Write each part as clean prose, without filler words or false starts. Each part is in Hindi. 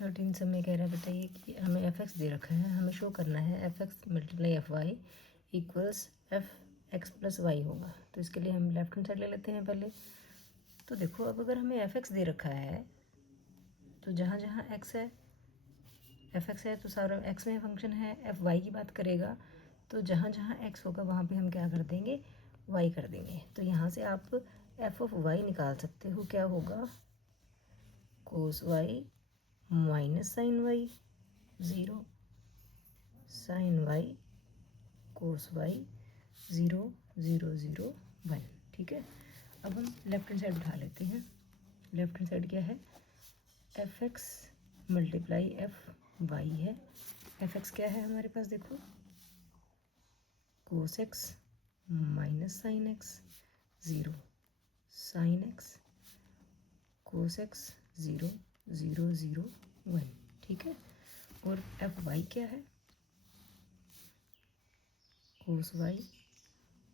13 सब में कह रहा है बताइए कि हमें एफ एक्स दे रखा है, हमें शो करना है F X multiply F Y equals F X plus Y होगा। तो इसके लिए हम लेफ्ट हैंड साइड ले लेते हैं पहले। तो देखो अब अगर हमें एफ एक्स दे रखा है तो जहाँ जहाँ एक्स है, एफ एक्स है तो सारा एक्स में फंक्शन है, एफ वाई की बात करेगा तो जहाँ जहाँ एक्स होगा वहाँ पे हम क्या कर देंगे, वाई कर देंगे। तो यहाँ से आप एफ ऑफ वाई निकाल सकते हो, क्या होगा cos y minus sine y, 0 sine y cos y 0 0 0 1। ठीक है, अब हम लेफ्ट हैंड साइड उठा लेते हैं। लेफ्ट हैंड साइड क्या है, F X multiply F Y है। एफ एक्स क्या है हमारे पास, देखो cos X minus sine X 0 sine x cos X 0 0 0 1। ठीक है, और एफ वाई क्या है, cos y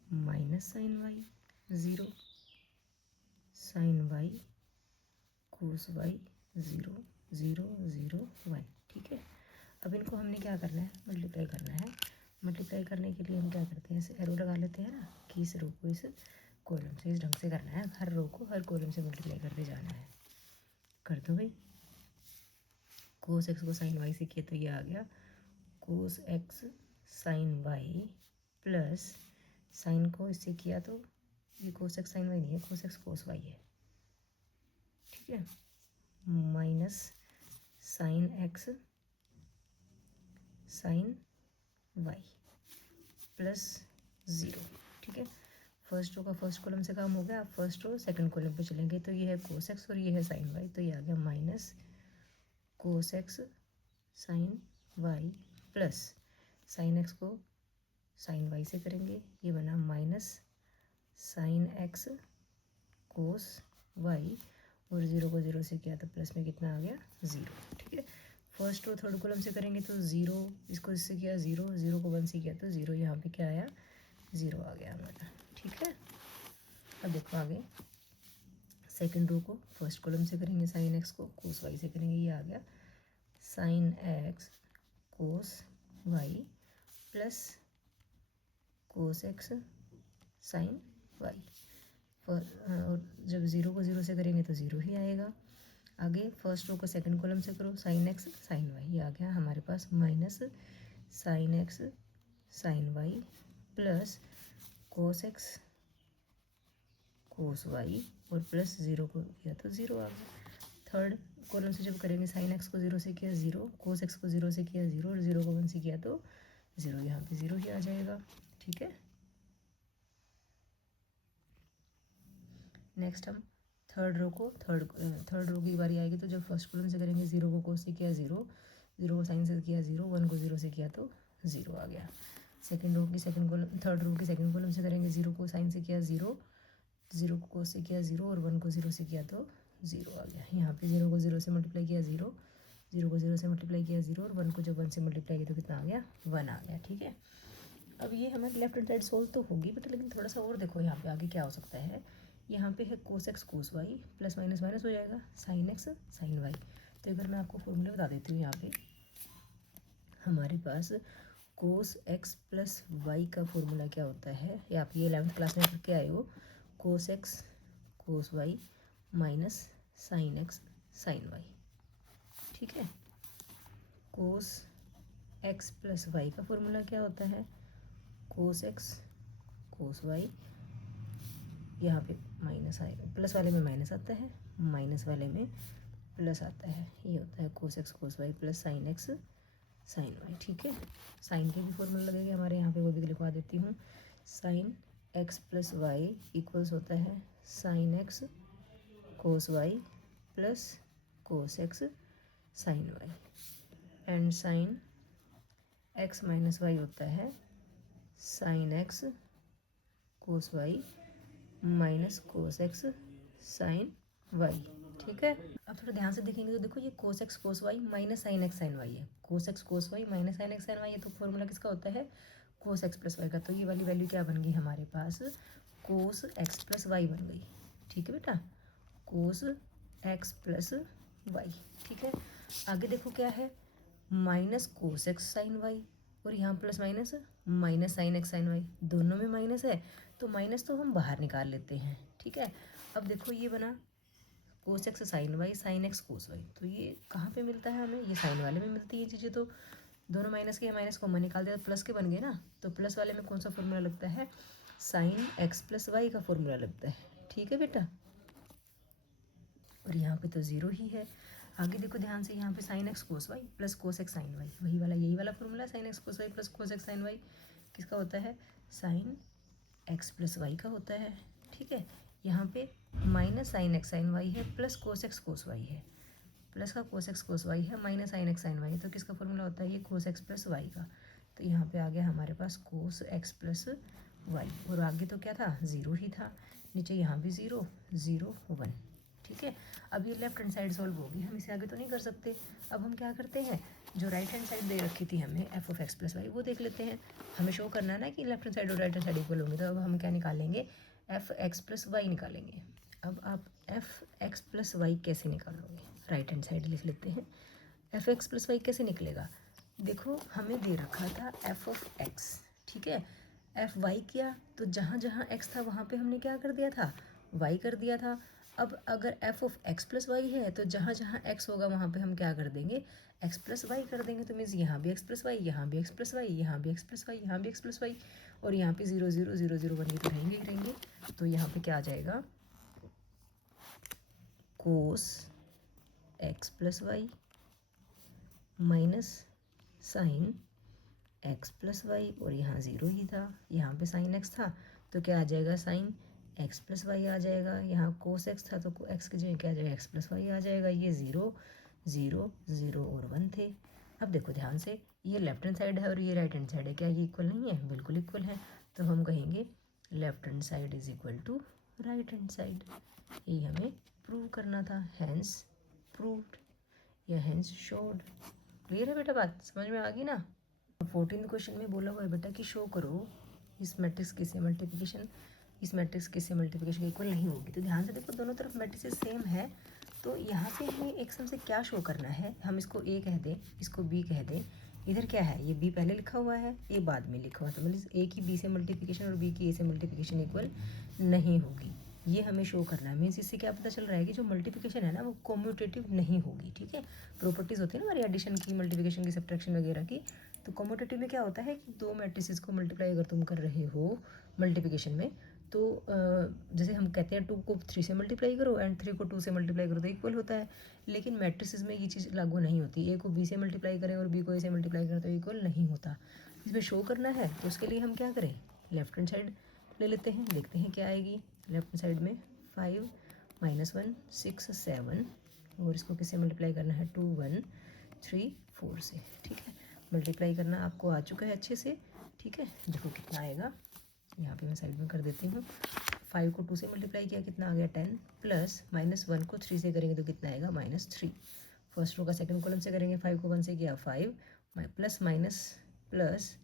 minus sine y 0 sine y cos y 0 0 0 1। ठीक है, अब इनको हमने क्या करना है, मल्टीप्लाई करना है। मल्टीप्लाई करने के लिए हम क्या करते हैं, ऐसे एरो लगा लेते हैं ना कि इस रो को इस कॉलम से इस ढंग से करना है, हर रो को हर कॉलम से मल्टीप्लाई करते जाना है। कर दो भाई, कोस एक्स को साइन वाई से किया तो ये आ गया cos x sine Y plus sine को इससे किया तो ये कोस एक्स साइन वाई नहीं है, कोस एक्स कोस वाई है। ठीक है, minus sine x sine Y plus 0। ठीक है, फर्स्ट रो का फर्स्ट कॉलम से काम हो गया, आप फर्स्ट रो सेकंड कॉलम पे चलेंगे तो ये है कोस एक्स और ये है साइन वाई, तो ये आ गया minus cos x sine Y plus sine X को साइन वाई से करेंगे, ये बना minus sine x cos Y और 0 को 0 से किया तो प्लस में कितना आ गया 0। ठीक है, फर्स्ट रो थर्ड कॉलम से करेंगे तो 0, इसको इससे किया 0 0 को 1 से किया तो 0, यहाँ पे क्या आया 0 आ गया हमारा। ठीक है, अब देखो आगे सेकंड रो को फर्स्ट कॉलम से करेंगे, साइन एक्स को कोस वाई से करेंगे, ये आ गया sine x cos y plus cos x sine Y. और जब 0 को 0 से करेंगे तो 0 ही आएगा। आगे फर्स्ट रो को सेकंड कॉलम से करो, साइन एक्स साइन वाई, ये आ गया हमारे पास minus sine x sine Y plus cos x cos Y और प्लस 0 को किया तो 0 आ गया। थर्ड कॉलम से जब करेंगे, साइन एक्स को 0 से किया 0, कोस एक्स को 0 से किया 0 और 0 को 1 से किया तो 0, यहाँ पे 0 ही आ जाएगा। ठीक है, नेक्स्ट हम थर्ड रो की बारी आएगी तो जब फर्स्ट कॉलम से करेंगे, 0 को कोस से किया 0, 0 को साइन से किया 0, 1 को 0 से किया तो 0 आ गया। थर्ड रो की सेकंड कॉलम से करेंगे, 0 को साइन से किया 0, 0 को कोस से किया 0 और 1 को 0 से किया तो 0 आ गया। यहाँ पे 0 को 0 से मल्टीप्लाई किया 0, 0 को 0 से मल्टीप्लाई किया 0 और 1 को जब 1 से मल्टीप्लाई किया तो कितना आ गया 1 आ गया। ठीक है, अब ये हमारी लेफ्ट हैंड साइड सोल्व तो होगी बट लेकिन थोड़ा सा और देखो यहाँ पे आगे क्या हो सकता है। यहाँ पे है cos x cos y plus minus minus हो जाएगा साइन एक्स साइन वाई। तो एक बार मैं आपको फॉर्मूला बता देती हूँ। यहाँ पे हमारे पास कोस एक्स प्लस वाई का फॉर्मूला क्या होता है, या आप ये 11th क्लास में करके आए हो, cos x cos y minus sine x sine y. ठीक है, कोस एक्स प्लस वाई का फॉर्मूला क्या होता है, कोस एक्स कोस वाई, यहाँ पे माइनस आएगा, प्लस वाले में माइनस आता है, माइनस वाले में प्लस आता है, ये होता है cos x cos y plus sine x sine y. ठीक है, साइन के भी फॉर्मूला लगेगा हमारे यहाँ पे, वो भी लिखवा देती हूँ। Sine x plus y equals होता है sine x cos y plus cos x sine y, and sine x minus y होता है sine x cos y minus cos x sine y. ठीक है, अब थोड़ा ध्यान से देखेंगे तो देखो ये cos x cos y minus sine x sine Y है, cos x cos y minus sine x sine Y है, तो फॉर्मूला किसका होता है कोस एक्स प्लस वाई का। तो ये वाली वैल्यू क्या बन गई हमारे पास, कोस एक्स प्लस वाई बन गई। ठीक है बेटा, कोस एक्स प्लस वाई। ठीक है, आगे देखो क्या है, minus cos x sine Y, और यहाँ plus minus minus sine x sine Y, दोनों में माइनस है तो माइनस तो हम बाहर निकाल लेते हैं, ठीक है। अब देखो ये बना cos x sine y, sine x cos y, तो ये कहाँ पे मिलता है हमें, ये साइन वाले में मिलती है चीज़ें, तो दोनों माइनस के माइनस कॉमन निकाल दिया तो प्लस के बन गए ना, तो प्लस वाले में कौन सा फॉर्मूला लगता है, साइन एक्स प्लस वाई का फॉर्मूला लगता है, ठीक है बेटा। और यहाँ पे तो ज़ीरो ही है। आगे देखो ध्यान से, यहाँ पे sine x cos y plus cos x sine y, वही वाला यही वाला formula, sine x cos y plus cos x sine y किसका होता है, साइन एक्स प्लस वाई का होता है, ठीक है। यहाँ पे minus sine x sine Y है plus cos x cos Y है, प्लस का कोस एक्स कोस वाई है minus sine x sine Y है, तो किसका फॉर्मूला होता है, ये कोस एक्स प्लस वाई का। तो यहाँ पे आ गया हमारे पास कोस एक्स प्लस वाई, और आगे तो क्या था, ज़ीरो ही था, नीचे यहाँ भी ज़ीरो, ज़ीरो वन, ठीक है। अब ये लेफ्ट हैंड साइड सॉल्व होगी, हम इसे आगे तो नहीं कर सकते। अब हम क्या करते हैं, जो राइट हैंड साइड दे रखी थी हमें F of X plus Y, वो देख लेते हैं। हमें शो करना है ना कि लेफ्ट हैंड साइड और राइट हैंड साइड इक्वल होंगे, तो अब हम क्या निकालेंगे, एफ एक्स प्लस वाई निकालेंगे। अब आप एफ एक्स प्लस वाई कैसे निकालोगे, राइट हैंड साइड लिख लेते हैं। एफ एक्स प्लस वाई कैसे निकलेगा, देखो हमें दे रखा था एफ ऑफ एक्स, ठीक है। एफ वाई किया तो जहाँ जहाँ एक्स था वहाँ पे हमने क्या कर दिया था, वाई कर दिया था। अब अगर F of X plus Y है तो जहाँ जहाँ एक्स होगा वहाँ पे हम क्या कर देंगे, एक्स प्लस वाई कर देंगे, तो मीन्स यहाँ भी एक्स प्लस वाई, यहाँ भी एक्स प्लस वाई, यहाँ भी एक्स प्लस वाई, यहाँ भी एक्स प्लस वाई, और यहाँ पे 0 0 0 0 1 ये तो रहेंगे ही रहेंगे। तो यहाँ पे क्या आ जाएगा, cos x plus Y minus sine x plus Y, और यहाँ ज़ीरो ही था, यहाँ पे साइन एक्स था तो क्या आ जाएगा, साइन एक्स प्लस वाई आ जाएगा। यहाँ कोस एक्स था तो एक्स की जगह क्या आ जाएगा, एक्स प्लस वाई आ जाएगा। ये 0 0 0 और 1 थे। अब देखो ध्यान से, ये लेफ्ट हैंड साइड है और ये राइट हैंड साइड है, क्या ये इक्वल नहीं है, बिल्कुल इक्वल है। तो हम कहेंगे left hand side is equal to right hand side, ये हमें प्रूव करना था, हैंस प्रूव्ड या हैंस शोड। क्लियर है बेटा, बात समझ में आ गई ना। 14th क्वेश्चन में बोला हुआ है बेटा कि शो करो इस मैट्रिक्स की से मल्टीप्लिकेशन, इस मैट्रिक्स की से मल्टीप्लिकेशन इक्वल नहीं होगी। तो ध्यान से देखो, दोनों तरफ मैट्रिसेस सेम है, तो यहाँ पे हमें एक से क्या शो करना है, हम इसको ए कह दें, इसको बी कह दें। इधर क्या है, ये बी पहले लिखा हुआ है, ये बाद में लिखा हुआ है, तो मतलब ए की बी से मल्टीप्लिकेशन और बी की ए से मल्टीप्लिकेशन इक्वल नहीं होगी, ये हमें शो करना है। मीन्स इससे क्या पता चल रहा है कि जो मल्टीप्लिकेशन है ना वो कॉम्यूटेटिव नहीं होगी, ठीक है। प्रॉपर्टीज़ होती है ना हमारी एडिशन की, मल्टीप्लिकेशन की, सब्ट्रैक्शन वगैरह की। तो कॉम्यूटेटिव में क्या होता है कि दो मैट्रिसेस को मल्टीप्लाई अगर तुम कर रहे हो मल्टीप्लिकेशन में, तो जैसे हम कहते हैं 2 को 3 से मल्टीप्लाई करो एंड 3 को 2 से मल्टीप्लाई करो तो इक्वल होता है। लेकिन मैट्रिसेस में ये चीज़ लागू नहीं होती, ए को बी से मल्टीप्लाई करें और बी को ए से मल्टीप्लाई करें तो इक्वल नहीं होता। इसमें शो करना है तो उसके लिए हम क्या करें, लेफ्ट हैंड साइड ले लेते हैं, देखते हैं क्या आएगी। लेफ्ट हैंड साइड में 5 -1 6 7, और इसको किससे मल्टीप्लाई करना है, 2 1 3 4 से, ठीक है। मल्टीप्लाई करना आपको आ चुका है अच्छे से, ठीक है। देखो कितना आएगा, यहाँ पे मैं साइड में कर देती हूँ। 5 को 2 से मल्टीप्लाई किया कितना आ गया 10, प्लस -1 को 3 से करेंगे तो कितना आएगा -3। फर्स्ट रो का सेकंड कॉलम से करेंगे, 5 को 1 से किया 5, प्लस माइनस प्लस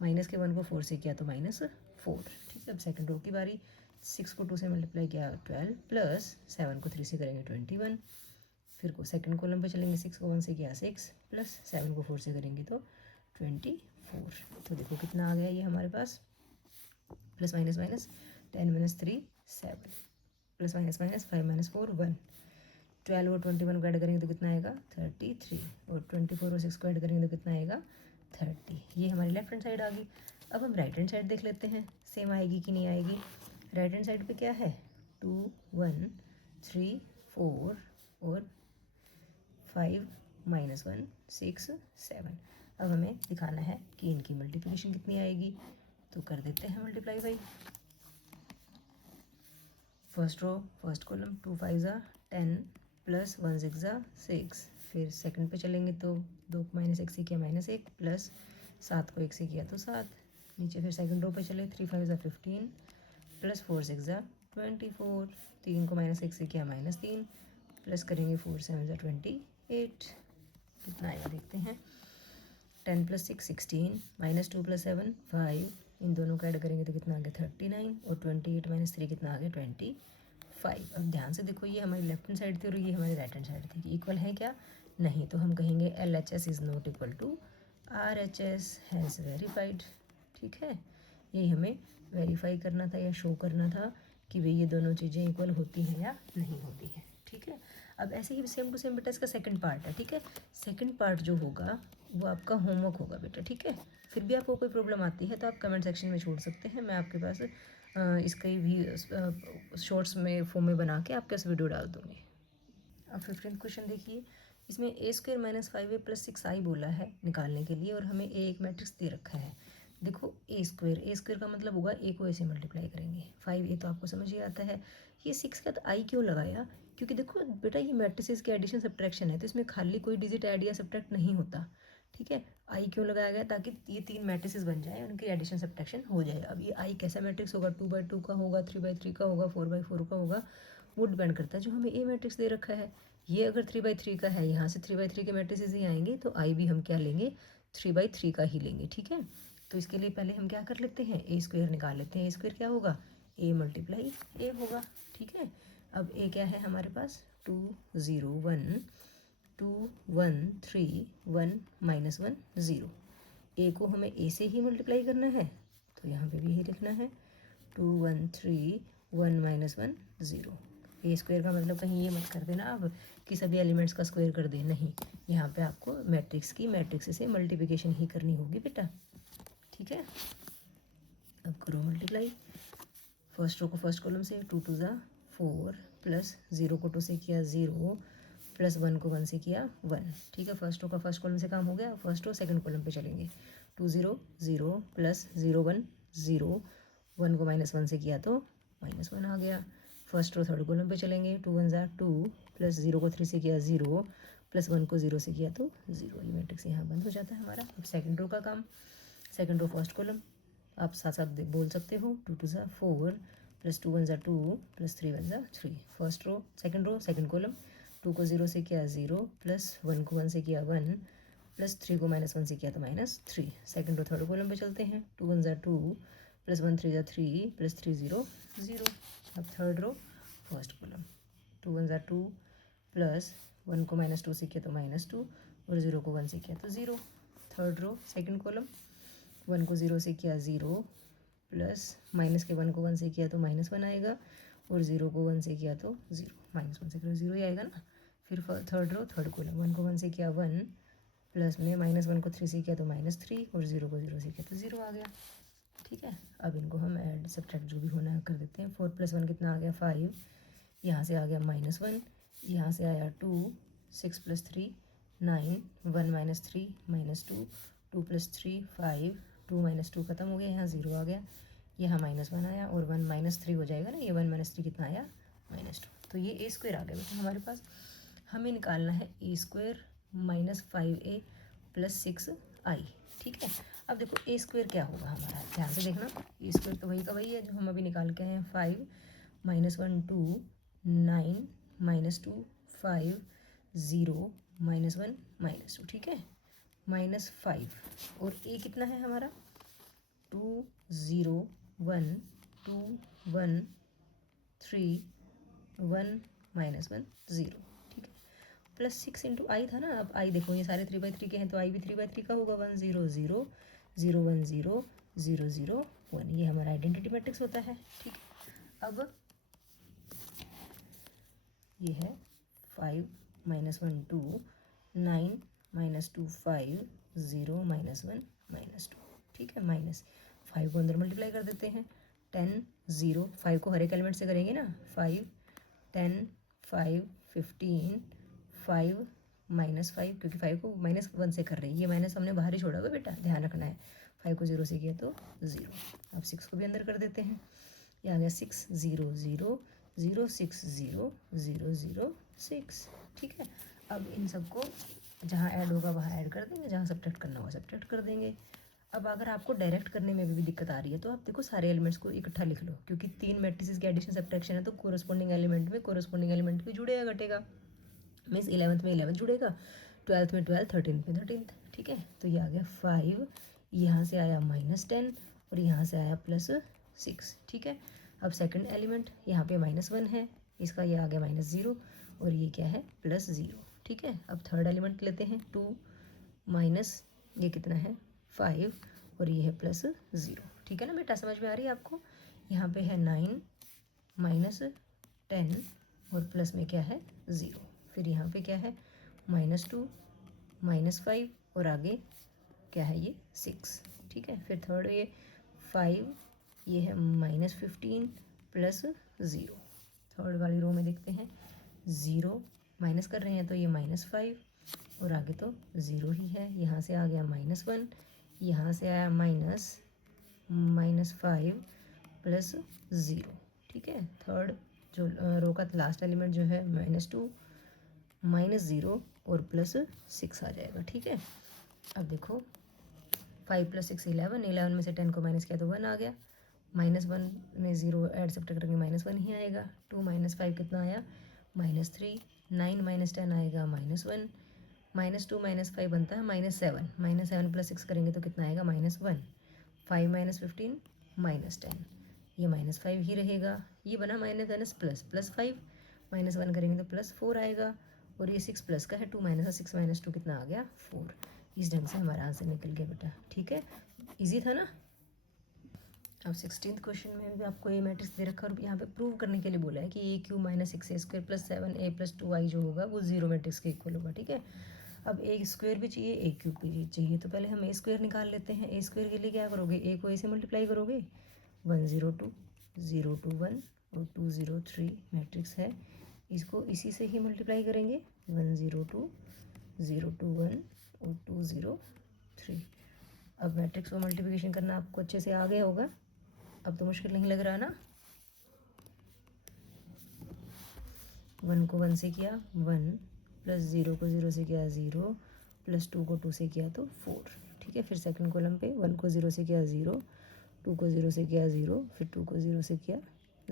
माइनस के 1 को 4 से किया तो -4, ठीक है। अब सेकंड रो की बारी, 6 को 2 से मल्टीप्लाई किया 12, प्लस 7 को 3 से करेंगे 21, फिर को सेकंड कॉलम पे चलेंगे, 6 को 1 से किया 6, प्लस 7 को 4 से करेंगे तो 24। तो देखो कितना आ गया ये हमारे पास, plus minus minus 10 - 3 7, plus minus minus 5 - 4 1, 12 और 21 को ऐड करेंगे तो कितना आएगा 33, और 24 और 6 को ऐड करेंगे तो कितना आएगा 30। ये हमारी लेफ्ट हैंड साइड आ गई। अब हम राइट हैंड साइड देख लेते हैं, सेम आएगी कि नहीं आएगी। राइट हैंड साइड पे क्या है, 2 1 3 4 और 5 -1 6 7। अब हमें दिखाना है कि इनकी मल्टीप्लिकेशन कितनी आएगी, तो कर देते हैं multiply by first row first column, 2 5 = 10, plus 1 6 6, फिर सेकंड पे चलेंगे तो 2 को -1 से किया -1, प्लस 7 को 1 से किया तो 7, नीचे फिर सेकंड रो पे चले 3 5 15, प्लस 4 6 24, 3 को -1 से किया -3, प्लस करेंगे 4 7 28, कितना आएगा देखते हैं। 10 + 6 16, -2 + 7 5, इन दोनों को ऐड करेंगे तो कितना आ गया 39, और 28 - 3 कितना आ गया 25। अब ध्यान से देखो, ये हमारी लेफ्ट हैंड साइड थी और ये हमारी राइट हैंड साइड थी, इक्वल है क्या, नहीं तो हम कहेंगे LHS is not equal to RHS has verified. ठीक है, ये हमें वेरीफाई करना था या शो करना था कि भाई ये दोनों चीज़ें इक्वल होती हैं या नहीं होती हैं। ठीक है, अब ऐसे ही सेम टू सेम बेटा इसका सेकंड पार्ट है। ठीक है, सेकंड पार्ट जो होगा वो आपका होमवर्क होगा बेटा। ठीक है, फिर भी आपको कोई प्रॉब्लम आती है तो आप कमेंट सेक्शन में छोड़ सकते हैं, मैं आपके पास इसका भी शॉर्ट्स में फॉर्म में बना के आपके पास वीडियो डाल दूँगी। अब 15th क्वेश्चन देखिए, इसमें A² - 5A + 6I बोला है निकालने के लिए और हमें एक मैट्रिक्स दे रखा है। देखो A² का मतलब होगा A को A से मल्टीप्लाई करेंगे, 5A तो आपको समझ ही आता है। ये 6 का तो I क्यों लगाया, क्योंकि देखो बेटा ये मैट्रिसेस के एडिशन सब्ट्रैक्शन है तो इसमें खाली कोई डिजिट ऐड या सब्ट्रैक्ट नहीं होता। ठीक है, I क्यों लगाया गया, ताकि ये 3 मैट्रिसेस बन जाए, उनकी एडिशन सब्ट्रैक्शन हो जाए। अब ये I कैसा मैट्रिक्स होगा, 2/2 का होगा, 3/3 का होगा, 4/4 का होगा, वो डिपेंड करता है जो हमें A मैट्रिक्स दे रखा है। ये अगर 3/3 का है, यहाँ से 3/3 के मैट्रिसेस ही आएंगे तो I भी हम क्या लेंगे, 3/3 का ही लेंगे। ठीक है, तो इसके लिए पहले हम क्या कर लेते हैं, A² निकाल लेते हैं। A² क्या होगा, A × A होगा। ठीक है, अब A क्या है हमारे पास, 2 0 1 2 1 3 1 -1 0। A को हमें A से ही मल्टीप्लाई करना है तो यहाँ पे भी यही लिखना है, 2 1 3 1 -1 0। A² का मतलब कहीं ये मत कर देना अब कि सभी एलिमेंट्स का स्क्वायर कर दे, नहीं, यहाँ पे आपको मैट्रिक्स की मैट्रिक्स से मल्टीप्लिकेशन ही करनी होगी बेटा। ठीक है, अब करो मल्टीप्लाई, फर्स्ट रो को फर्स्ट कॉलम से, 2 2 ज़ा 4 प्लस 0 को 2 से किया 0 प्लस 1 को 1 से किया 1। ठीक है, फर्स्ट रो का फर्स्ट कॉलम से काम हो गया, फर्स्ट रो सेकंड कॉलम पे चलेंगे, 2 0 0 प्लस 0 1 0, 1 को -1 से किया तो -1 आ गया। फर्स्ट रो थर्ड कॉलम पे चलेंगे, 2 1 ज़ा 2 प्लस 0 को 3 से किया 0 प्लस 1 को 0 से किया तो 0। ये मैट्रिक्स यहाँ बंद हो जाता है हमारा। अब सेकंड रो का काम, सेकंड रो फर्स्ट कॉलम, आप साथ साथ बोल सकते हो, 2 2 ज़ा 4 प्लस 2 1 ज़ा 2 प्लस 3 1 ज़ा 3। फर्स्ट रो सेकंड कॉलम, 2 को 0 से किया 0 प्लस 1 को 1 से किया 1 प्लस 3 को -1 से किया तो -3। सेकंड रो थर्ड कॉलम पे चलते हैं, 2 1 ज़ा 2 प्लस 1 3 ज़ा 3 प्लस 3 0 0। अब थर्ड रो फर्स्ट कॉलम, 2 1 ज़ा 2 प्लस 1 को -2 से किया तो -2 और 0 को 1 से किया तो 0। थर्ड रो सेकंड कॉलम, 1 को 0 से किया 0 प्लस माइनस के 1 को 1 से किया तो -1 आएगा और 0 को 1 से किया तो 0, -1 से करो 0 ही आएगा ना। फिर थर्ड रो थर्ड कॉलम, 1 को 1 से किया 1 प्लस में -1 को 3 से किया तो -3 और 0 को 0 से किया तो 0 आ गया। ठीक है, अब इनको हम ऐड सब्ट्रैक्ट जो भी होना है कर देते हैं। 4 + 1 कितना आ गया 5, यहाँ से आ गया -1, यहाँ से आया 2, 6 + 3 9, 1 - 3 -2, 2 + 3 5, 2 - 2 खत्म हो गया, यहाँ 0 आ गया, यहाँ -1 आया और 1 - 3 हो जाएगा ना, ये 1 - 3 कितना आया -2। तो ये A² आ गया बेटा हमारे पास। हमें निकालना है A² - 5A + 6I। ठीक है, अब देखो A² क्या होगा हमारा, ध्यान से देखना, A² तो वही का वही है जो हम अभी निकाल के आए हैं, 5 - 1 2 9 -2 5 0 -1 -2। ठीक है, -5 और A कितना है हमारा, 2 0 1 2 1 3 1 -1 0। ठीक है, प्लस 6 × I था ना। अब I देखो ये सारे 3/3 के हैं तो I भी 3/3 का होगा, 1 0 0 0 1 0 0 0 1, ये हमारा आइडेंटिटी मैट्रिक्स होता है। ठीक है, अब ये है 5 - 1 2 9 -2 5 0 -1 -2। ठीक है, -5 को अंदर मल्टीप्लाई कर देते हैं, 10 0, 5 को हर एक एलिमेंट से करेंगे ना, 5 10 5 15 5 -5, क्योंकि 5 को -1 से कर रहे हैं, ये माइनस हमने बाहर ही छोड़ा हुआ बेटा, ध्यान रखना है। 5 को 0 से किया तो 0। अब 6 को भी अंदर कर देते हैं, ये आ गया 6 0 0 0 6 0 0 0 6। ठीक है, अब इन सबको जहाँ ऐड होगा वहाँ ऐड कर देंगे, जहाँ सब्ट्रैक्ट करना होगा सब्ट्रैक्ट कर देंगे। अब अगर आपको डायरेक्ट करने में भी दिक्कत आ रही है तो आप देखो सारे एलिमेंट्स को इकट्ठा लिख लो, क्योंकि 3 मैट्रिसेस की एडिशन सब्ट्रैक्शन है तो कोरस्पॉन्डिंग एलिमेंट में कोरस्पॉन्डिंग एलिमेंट भी जुड़ेगा घटेगा, मीन्स 11th में 11th जुड़ेगा, 12th में 12th, 13th में 13th। ठीक है, तो ये आ गया 5, यहाँ से आया -10 और यहाँ से आया +6। ठीक है, अब सेकंड एलिमेंट यहाँ पे -1 है, इसका ये आ गया -0 और ये क्या है +0। ठीक है। अब थर्ड एलिमेंट लेते हैं 2 माइनस ये कितना है 5 और ये है प्लस 0, ठीक है ना बेटा, समझ में आ रही है आपको। यहाँ पे है 9 माइनस 10 और प्लस में क्या है 0, फिर यहाँ पे क्या है -2 -5 और आगे क्या है ये 6, ठीक है। फिर थर्ड ये 5 ये है -15 प्लस 0। थर्ड वाली रो में देखते हैं 0 माइनस कर रहे हैं तो ये -5 और आगे तो 0 ही है। यहाँ से आ गया -1, यहाँ से आया -5 प्लस 0, ठीक है। थर्ड जो रो का लास्ट एलिमेंट जो है -2 -0 और प्लस 6 आ जाएगा, ठीक है। अब देखो 5 + 6 11 में से 10 को माइनस किया तो 1 आ गया, -1 में 0 ऐड सब्ट्रैक्ट करेंगे -1 ही आएगा। 2 - 5 कितना आया -3, 9 - 10 आएगा -1, -2 - 5 बनता है -7, -7 + 6 करेंगे तो कितना आएगा -1, 5 - 15 -10, ये -5 ही रहेगा। ये बना माइनस प्लस +5, -1 करेंगे तो +4 आएगा और ये 6 प्लस का है 2 - 6 - 2 कितना आ गया 4। इस ढंग से हमारा आंसर निकल गया बेटा, ठीक है, इजी था ना। अब 16th क्वेश्चन में भी आपको ए मैट्रिक्स दे रखा और यहाँ पे प्रूव करने के लिए बोला है कि a³ - 6a² + 7a + 2i जो होगा वो 0 मैट्रिक्स के इक्वल होगा, ठीक है। अब a² भी चाहिए a³ भी चाहिए, तो पहले हम a² निकाल लेते हैं। a² के लिए क्या करोगे, a को a से मल्टीप्लाई करोगे, 1 0 2 0 2 1 और 2 0 3 मैट्रिक्स है, इसको इसी से ही मल्टीप्लाई करेंगे, 1 0 2 0 2 1 और 2 0 3। अब मैट्रिक्स को मल्टीप्लिकेशन करना आपको अच्छे से आ गया होगा, अब तो मुश्किल नहीं लग रहा ना। 1 को 1 से किया 1 प्लस 0 को 0 से किया 0 प्लस 2 को 2 से किया तो 4, ठीक है। फिर सेकंड कॉलम पे 1 को 0 से किया 0, 2 को 0 से किया 0, फिर 2 को 0 से किया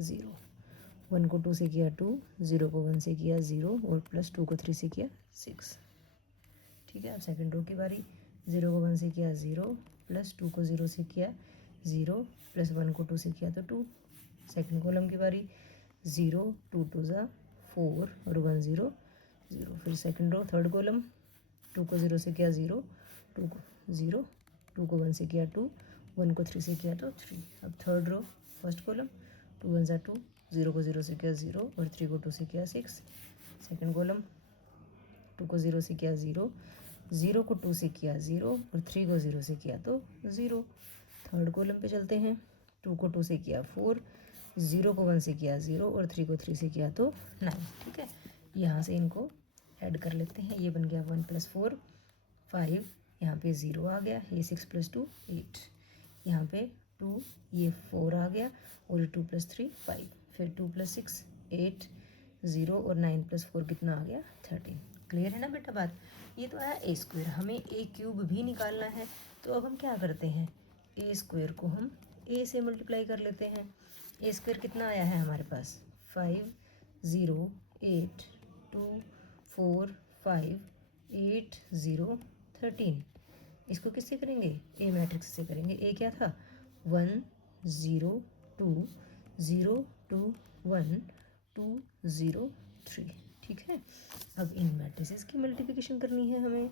0, 1 को 2 से किया 2, 0 को 1 से किया 0 और प्लस 2 को 3 से किया 6, ठीक है। अब सेकंड रो की बारी, 0 को 1 से किया 0 प्लस 2 को 0 से किया 0 प्लस 1 को 2 से किया तो 2। सेकंड कॉलम की बारी, 0 2 2 ज़ा 4 और 1 0 0। फिर सेकंड रो थर्ड कॉलम, 2 को 0 से किया 0, 2 को 0, 2 को 1 से किया 2, 1 को 3 से किया तो 3। अब थर्ड रो फर्स्ट कॉलम, 2 1 ज़ा 2, 0 को 0 से किया 0 और 3 को 2 से किया 6। सेकंड कॉलम, 2 को 0 से किया 0, 0 को 2 से किया 0 और 3 को 0 से किया तो 0। थर्ड कॉलम पे चलते हैं, 2 को 2 से किया 4, 0 को 1 से किया 0 और 3 को 3 से किया तो 9, ठीक है। यहाँ से इनको ऐड कर लेते हैं, ये बन गया 1 + 4 5, यहाँ पे 0 आ गया, ये 6 + 2 8, यहाँ पे 2 ये 4 आ गया और ये 2 + 3 5, फिर 2 + 6 8 0 और 9 + 4 कितना आ गया 13। क्लियर है ना बेटा बात। ये तो आया a², हमें a³ भी निकालना है, तो अब हम क्या करते हैं, a² को हम a से मल्टीप्लाई कर लेते हैं। a² कितना आया है हमारे पास 5 0 8 2 4 5 8 0 13। इसको किससे करेंगे, a मैट्रिक्स से करेंगे। a क्या था 1 0 2 0 2 1 2 0 3, ठीक है। अब इन मैट्रिसेस की मल्टीप्लिकेशन करनी है हमें,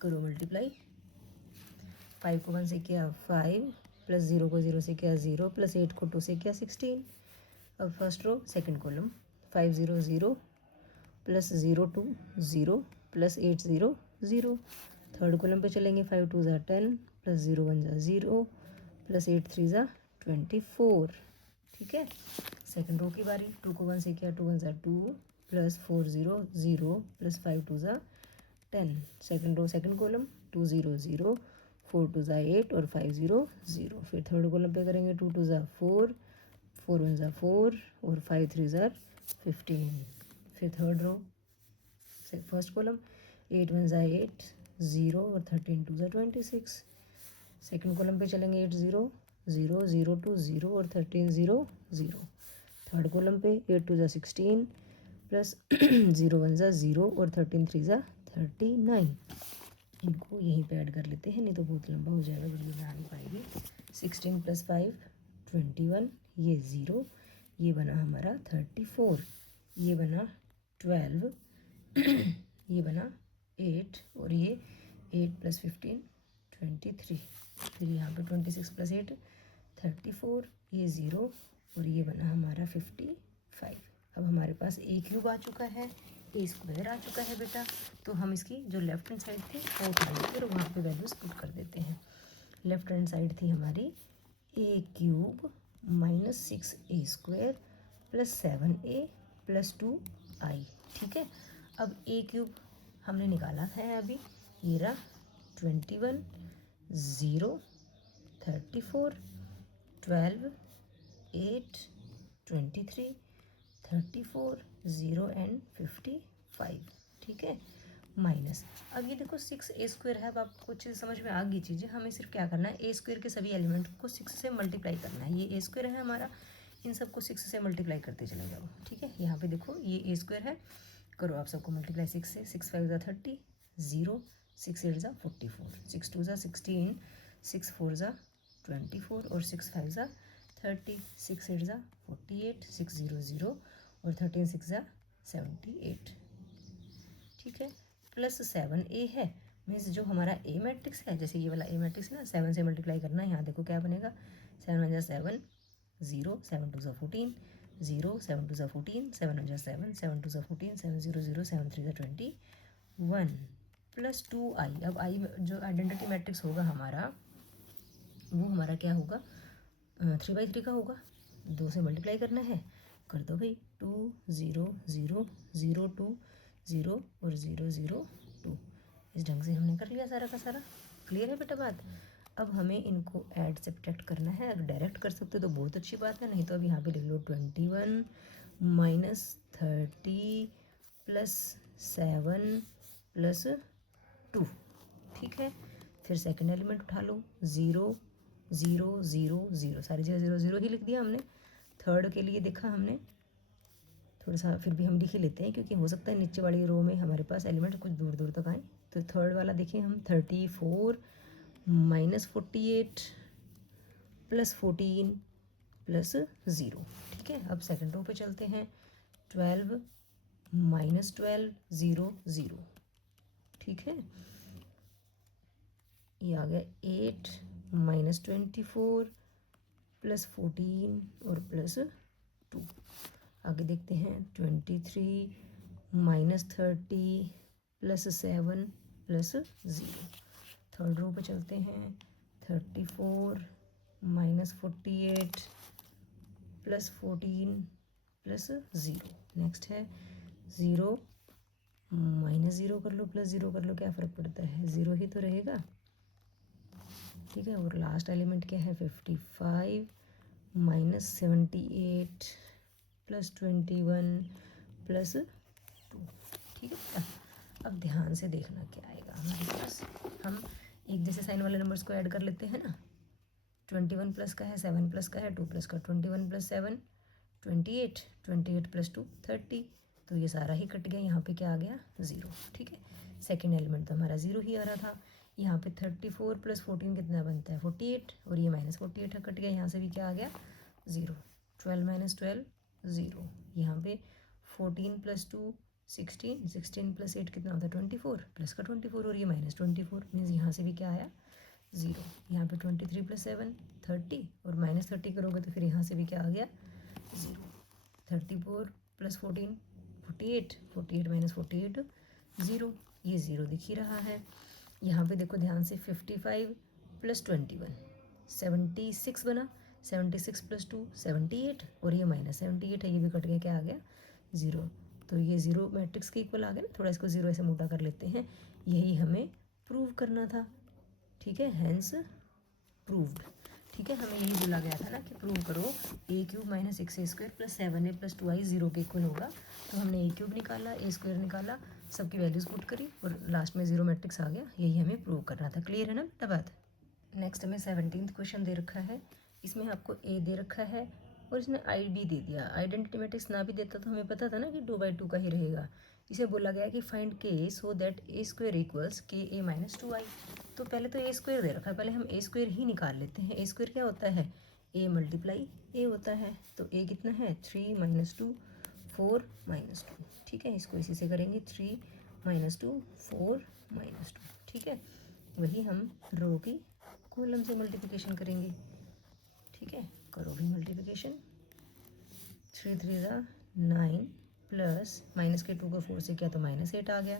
करो मल्टीप्लाई। 5 को 1 से किया 5 प्लस 0 को 0 से किया 0 प्लस 8 को 2 से किया 16। अब first row second column, 5 0 0 plus 0 2 0 plus 8 0 0। Third column पे चलेंगे, 5 2 ज़ा 10 प्लस 0 1 ज़ा 0 प्लस 8 3 ज़ा 24, ठीक है। सेकंड रो की बारी, 2 को 1 से किया 2 1 ज़ा 2 प्लस 4 0 0 प्लस 5 2 ज़ा 10। सेकंड रो सेकंड कॉलम, 2 0 0 4 2 ज़ा 8 और 5 0 0। फिर थर्ड कॉलम पे करेंगे, 2 2 ज़ा 4 4 1 ज़ा 4 और 5 3 ज़ा 15। फिर थर्ड रो फर्स्ट कॉलम, 8 1 ज़ा 8 0 और 13 2 ज़ा 26। सेकंड कॉलम पे चलेंगे, 8 0 0 0 2 0 और 13 0 0। थर्ड कॉलम पे 8 2 ज़ा 16 प्लस 0 1 ज़ा 0 और 13 3 ज़ा 39। इनको यहीं पे ऐड कर लेते हैं, नहीं तो बहुत लंबा हो जाएगा, वीडियो में आ नहीं पाएगी। 16 + 5 21, ये 0, ये बना हमारा 34, ये बना 12 ये बना 8 और ये 8 + 15 23, फिर यहाँ पे 26 + 8 34, ये 0 और ये बना हमारा 55। अब हमारे पास ए क्यूब आ चुका है, ए स्क्वायर आ चुका है बेटा, तो हम इसकी जो लेफ्ट हैंड साइड थी वो उठा लेते और वहाँ पे वैल्यूज पुट कर देते हैं। लेफ्ट हैंड साइड थी हमारी ए क्यूब -6a² + 7a + 2i, ठीक है। अब ए क्यूब हमने निकाला है अभी, ये रहा 21 0 34 12 8 23 34 0 एंड 55, ठीक है। माइनस, अब ये देखो 6a² है। अब आपको चीज़ समझ में आ गई चीज़ें, हमें सिर्फ क्या करना है, a² के सभी एलिमेंट को 6 से मल्टीप्लाई करना है। ये a² है हमारा, इन सबको 6 से मल्टीप्लाई करते चले जाओ, ठीक है। यहाँ पे देखो ये a² है, करो आप सबको मल्टीप्लाई 6 से। 6 5 = 30, 0 6 8 = 44, 6 2 = 16, 6 4 = 24 और 6 5 = 30, 6 8 = 48, 6 0 0 और 13 6 = 78, ठीक है। +7a है, मीन्स जो हमारा ए मैट्रिक्स है, जैसे ये वाला ए मैट्रिक्स ना 7 से मल्टीप्लाई करना है। यहाँ देखो क्या बनेगा, 7 1 = 7 0, 7 2 = 14 0, 7 2 = 14, 7 1 = 7, 7 2 = 14, 7 0 0, 7 3 = 21 + 2i। अब आई जो आइडेंटिटी मैट्रिक्स होगा हमारा, वो हमारा क्या होगा, 3/3 का होगा। 2 से मल्टीप्लाई करना है, कर दो भाई, 2 0 0 0 2 0 और 0 0 2। इस ढंग से हमने कर लिया सारा का सारा। क्लियर है बेटा बात। अब हमें इनको ऐड सब्ट्रैक्ट करना है। अगर डायरेक्ट कर सकते हो तो बहुत अच्छी बात है, नहीं तो अब यहाँ पे लिख लो 21 - 30 + 7 + 2, ठीक है। फिर सेकंड एलिमेंट उठा लो, 0 0 0 0, सारी जगह 0 0 ही लिख दिया हमने। थर्ड के लिए देखा हमने, थोड़ा सा फिर भी हम लिख ही लेते हैं, क्योंकि हो सकता है नीचे वाली रो में हमारे पास एलिमेंट कुछ दूर दूर तक आए। तो थर्ड वाला देखिए हम, 34 - 48 + 14 + 0, ठीक है। अब सेकंड रो पे चलते हैं, 12 - 12 0 0, ठीक है। ये आ गया 8 - 24 + 14 और +2। आगे देखते हैं 23 - 30 + 7 + 0। थर्ड रो पे चलते हैं, 34 - 48 + 14 + 0। नेक्स्ट है 0 -0 कर लो, +0 कर लो, क्या फ़र्क पड़ता है, 0 ही तो रहेगा, ठीक है। और लास्ट एलिमेंट क्या है, 55 - 78 + 21 + 2, ठीक है। अब ध्यान से देखना क्या आएगा हमारे पास। हम एक जैसे साइन वाले नंबर्स को ऐड कर लेते हैं ना। 21 प्लस का है, 7 प्लस का है, 2 प्लस का, 21 + 7 28, 28 + 2 30, तो ये सारा ही कट गया। यहाँ पे क्या आ गया, 0, ठीक है। सेकेंड एलिमेंट तो हमारा 0 ही आ रहा था। यहाँ पे 34 + 14 कितना बनता है, 48, और ये -48 है, कट गया। यहाँ से भी क्या आ गया, 0। 12 - 12 0। यहाँ पे 14 + 2 16, 16 + 8 कितना होता है, 24, प्लस का 24 और ये -24, मीन्स यहाँ से भी क्या आया, 0। यहाँ पे 23 + 7 30 और -30 करोगे तो फिर यहाँ से भी क्या आ गया, 0। 34 + 14 48, 48 - 48 0, ये 0 दिख ही रहा है। यहाँ पे देखो ध्यान से, 55 + 21 76 बना, 76 + 2 78 और ये -78 है, ये भी कट गया, क्या आ गया, 0। तो ये 0 मैट्रिक्स के इक्वल आ गया ना। थोड़ा इसको 0 ऐसे मोटा कर लेते हैं, यही हमें प्रूव करना था, ठीक है। हैंस प्रूव्ड, ठीक है। हमें यही बोला गया था ना कि प्रूव करो a³ - 6a² + 7a + 2i 0 के इक्वल होगा। तो हमने a³ निकाला, a² निकाला, सबकी वैल्यूज़ पुट करी और लास्ट में 0 मैट्रिक्स आ गया। यही हमें प्रूव करना था। क्लियर है ना बेटा बात। नेक्स्ट हमें 17th क्वेश्चन दे रखा है। इसमें आपको a दे रखा है और इसने i भी दे दिया। आइडेंटिटी मैट्रिक्स ना भी देता तो हमें पता था ना कि 2/2 का ही रहेगा। इसे बोला गया कि find k so that a² = ka - 2i। तो पहले तो a² दे रखा है, पहले हम a² ही निकाल लेते हैं। a² क्या होता है, a × a होता है। तो a कितना है, 3 - 2 4 माइनस 2, ठीक है। इसको इसी से करेंगे 3 माइनस 2 4 माइनस 2, ठीक है। वही हम रो की कॉलम से मल्टीप्लिकेशन करेंगे, ठीक है। करो भी मल्टीप्लिकेशन, 3 3 9 प्लस माइनस के 2 को 4 से किया तो -8 आ गया।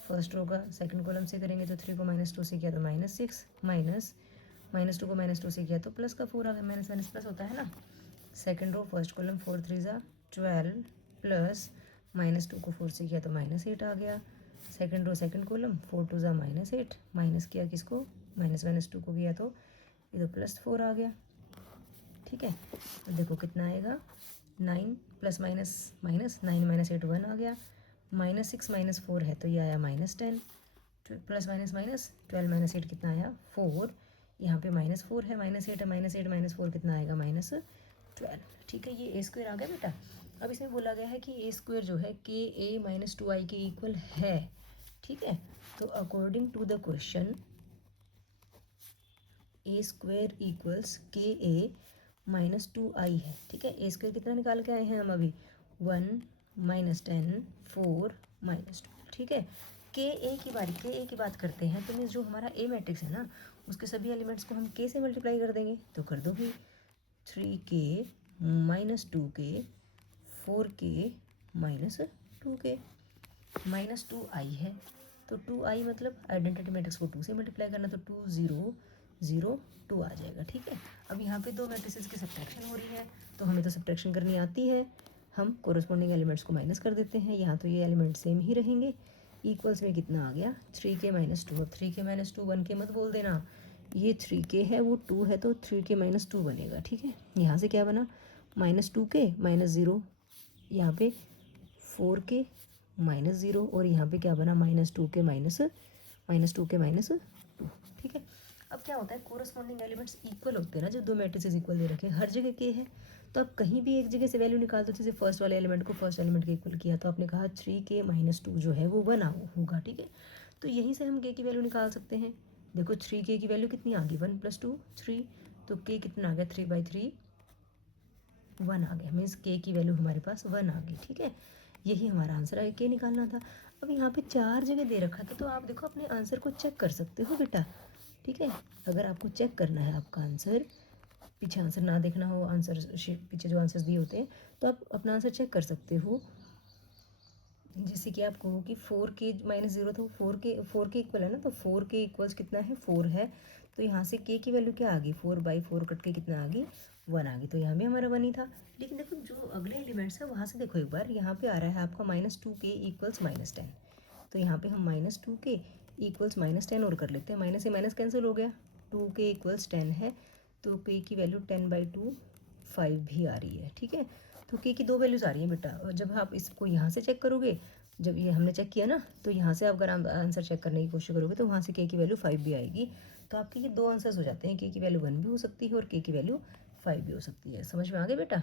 फर्स्ट रो का सेकंड कॉलम से करेंगे तो 3 को -2 से किया तो -6, माइनस 2 को -2 से किया तो प्लस का 4 आ गया, माइनस माइनस प्लस होता है ना। Second row first column 4 3 12 plus -2 को 4 से किया तो -8 आ गया। Second row second column 4 2 -8, minus किया किसको, -2 को किया तो ये तो +4 आ गया, ठीक है। तो देखो कितना आएगा, 9 प्लस माइनस माइनस 9 -8 1 आ गया, -6 -4 है तो ये आया -10, प्लस माइनस माइनस 12 -8 कितना आया 4, यहाँ पे -4 है, -8 है, -8 -4 कितना आएगा -12, ठीक है। ये ए स्क्वायर आ गया बेटा। अब इसमें बोला गया है कि ए स्क्वायर जो है के ए -2i के इक्वल है, ठीक है। तो according to the question a square equals k a -2i है, ठीक है। ए स्क्वायर कितना निकाल के आए हैं हम अभी, 1 -10 4 -2, ठीक है। के ए की बात करते हैं तो मीन्स जो हमारा ए मैट्रिक्स है ना उसके सभी एलिमेंट्स को हम के से मल्टीप्लाई कर देंगे, तो कर दो भी 3k -2k 4k -2k -2i है, तो 2i मतलब आइडेंटिटी मैट्रिक्स को 2 से मल्टीप्लाई करना, तो 2 0 0 2 आ जाएगा, ठीक है। अब यहाँ पे दो मैट्रिसेस की सब्ट्रैक्शन हो रही है तो हमें तो सब्ट्रैक्शन करनी आती है, हम कोरस्पॉन्डिंग एलिमेंट्स को माइनस कर देते हैं। यहाँ तो ये एलिमेंट सेम ही रहेंगे। इक्वल्स में कितना आ गया 3k -2, अब 3k -2 1k मत बोल देना, ये 3k है वो 2 है तो 3k -2 बनेगा, ठीक है। यहाँ से क्या बना -2k -0, यहाँ पे 4k -0 और यहाँ पे क्या बना -2k -2, ठीक है। अब क्या होता है कोरस्पॉन्डिंग एलिमेंट्स इक्वल होते हैं ना, जब दो मैट्रिसेस इक्वल दे रखे हैं, हर जगह के है तो आप कहीं भी एक जगह से वैल्यू निकाल दो। जैसे फर्स्ट वाले एलिमेंट को फर्स्ट एलिमेंट के इक्वल किया तो आपने कहा 3k -2 जो है वो 1 होगा, ठीक है। तो यहीं से हम k की वैल्यू निकाल सकते हैं। देखो 3k की वैल्यू कितनी आ गई 1 + 2 3, तो k कितना आ गया 3/3 1 आ गया, मीन्स k की वैल्यू हमारे पास 1 आ गई, ठीक है। यही हमारा आंसर है, k निकालना था। अब यहाँ पे 4 जगह दे रखा था तो आप देखो अपने आंसर को चेक कर सकते हो बेटा, ठीक है। अगर आपको चेक करना है आपका आंसर, पीछे आंसर ना देखना हो, आंसर पीछे जो आंसर्स दिए होते हैं तो आप अपना आंसर चेक कर सकते हो। जैसे कि आप कहो कि 4k -0 तो 4k इक्वल है ना, तो 4k इक्वल्स कितना है 4 है, तो यहाँ से k की वैल्यू क्या आ गई 4/4 कट के कितना आ गई 1 आ गई, तो यहाँ भी हमारा 1 ही था। लेकिन देखो जो अगले एलिमेंट्स है वहाँ से देखो एक बार, यहाँ पे आ रहा है आपका -2k इक्वल्स -10, तो यहाँ पे हम -2k इक्वल्स -10 और कर लेते हैं, माइनस से माइनस कैंसिल हो गया, 2k इक्वल्स 10 है तो k की वैल्यू 10/2 5 भी आ रही है, ठीक है। तो k की दो वैल्यूज़ आ रही हैं बेटा, और जब आप इसको यहाँ से चेक करोगे, जब ये हमने चेक किया ना, तो यहाँ से आप अगर आप आंसर चेक करने की कोशिश करोगे तो वहाँ से k की वैल्यू 5 भी आएगी, तो आपके ये दो आंसर्स हो जाते हैं, k की वैल्यू 1 भी हो सकती है और k की वैल्यू 5 भी हो सकती है। समझ में आ गया बेटा।